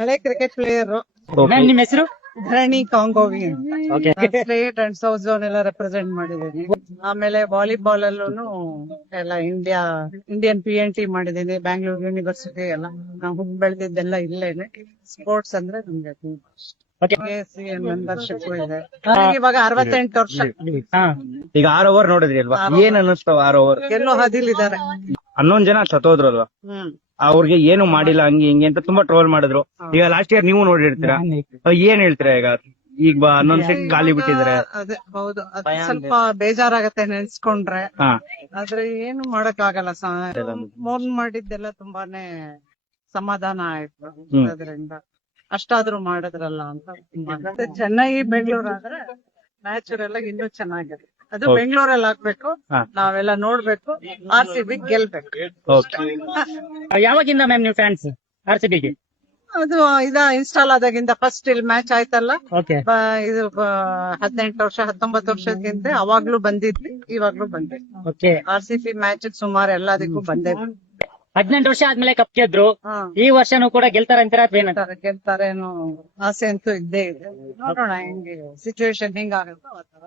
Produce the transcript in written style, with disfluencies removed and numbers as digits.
ಹಳೆ cricket player ma'am ನಿಮ್ ಹೆಸರು? ಧರಣಿ ಕಾಂಗೋವಿ ಅಂತ. Okay. State and south zone ಎಲ್ಲ ರೆಪ್ರೆಸೆಂಟ್ ಮಾಡಿದ್ದೀನಿ. ಆಮೇಲೆ ವಾಲಿಬಾಲ್ ಅಲ್ಲೂ ಎಲ್ಲ ಇಂಡಿಯನ್ PNT ಮಾಡಿದ್ದೀನಿ, ಬ್ಯಾಂಗ್ಳೂರ್ ಯೂನಿವರ್ಸಿಟಿ ಎಲ್ಲ. ನಾವು ಹುಟ್ಟು ಬೆಳೆದಿದ್ದೆಲ್ಲ ಇಲ್ಲೇನೆ. ಸ್ಪೋರ್ಟ್ಸ್ ಅಂದ್ರೆ ನಮ್ಗೆ ತುಂಬಾ ಇಷ್ಟ. ಓಕೆ. ಮೆಂಬರ್ಶಿಪ್ ಇದೆ. ನನಗೆ ಇವಾಗ 68 ವರ್ಷ. ಹಾ. ಈಗ 6 ಓವರ್ ನೋಡಿದ್ರಿ ಅಲ್ವಾ, ಏನ್ ಅನ್ನಿಸ್ತಾವ 6 ಓವರ್? ಎಲ್ಲೋ ಹದಿಲಿದ್ದಾರೆ. 11 ಜನ ಸತ್ತೋದ್ರಲ್ವಾ, ಅವ್ರಿಗೆ ಏನು ಮಾಡಿಲ್ಲ ಹಂಗೆ ಹಿಂಗೆ ಅಂತ ತುಂಬಾ ಟ್ರೋಲ್ ಮಾಡಿದ್ರು. ಈಗ ಲಾಸ್ಟ್ ಇಯರ್ ನೀವು ನೋಡಿರ್ತೀರಾ, ಏನ್ ಹೇಳ್ತೀರಾ ಈಗ 11 ಸೀಟ್ ಖಾಲಿ ಬಿಟ್ಟಿದ್ರೆ? ಅದೇ ಹೌದು, ಅದ್ ಸ್ವಲ್ಪ ಬೇಜಾರಾಗತ್ತೆ ನೆನ್ಸ್ಕೊಂಡ್ರೆ. ಆದ್ರೆ ಏನು ಮಾಡಕ್ ಆಗಲ್ಲ. ಮೋನ್ ಮಾಡಿದ್ದೆಲ್ಲ ತುಂಬಾನೇ ಸಮಾಧಾನ ಆಯ್ತು ಅದರಿಂದ. ಅಷ್ಟಾದ್ರೂ ಮಾಡಿದ್ರಲ್ಲ ಅಂತ ತುಂಬಾ. ಮತ್ತೆ ಚೆನ್ನೈ ಬೆಂಗಳೂರು ಆದ್ರೆ ನ್ಯಾಚುರಲ್ ಆಗಿ ಇನ್ನೂ ಚೆನ್ನಾಗಿದೆ. ಅದು ಬೆಂಗಳೂರಲ್ಲಿ ಆಗ್ಬೇಕು, ನಾವೆಲ್ಲ ನೋಡ್ಬೇಕು, RCB ಗೆಲ್ಬೇಕು. ಯಾವಾಗಿಂದ ಮ್ಯಾಮ್ ನೀವು ಫ್ಯಾನ್ಸ್ RCB ಗೆ? ಅದು ಇನ್ಸ್ಟಾಲ್ ಆದಾಗಿಂದ ಫಸ್ಟ್ ಇಲ್ಲಿ ಮ್ಯಾಚ್ ಆಯ್ತಲ್ಲ, ಓಕೆ. ಇದು 18 ವರ್ಷ 19 ವರ್ಷಕ್ಕಿಂತ ಅವಾಗ್ಲೂ ಬಂದಿದ್ವಿ, ಇವಾಗ್ಲೂ ಬಂದಿದ್ವಿ. ಓಕೆ. RCB ಮ್ಯಾಚ್ ಸುಮಾರು ಎಲ್ಲದಕ್ಕೂ ಬಂದೇ 18 ವರ್ಷ ಆದ್ಮೇಲೆ ಕಪ್ ಗೆದ್ರು. ಈ ವರ್ಷನೂ ಕೂಡ ಗೆಲ್ತಾರ ಅಂತೀರಾ ಅಥವಾ ಏನಂತ? ಗೆಲ್ತಾರೇನೋ ಆಸೆ ಅಂತೂ ಇದ್ದೇ ಇದೆ. ನೋಡೋಣ ಹೆಂಗೆ ಸಿಚುವೇಶನ್ ಹೆಂಗಾಗುತ್ತೋ ಆ ತರ.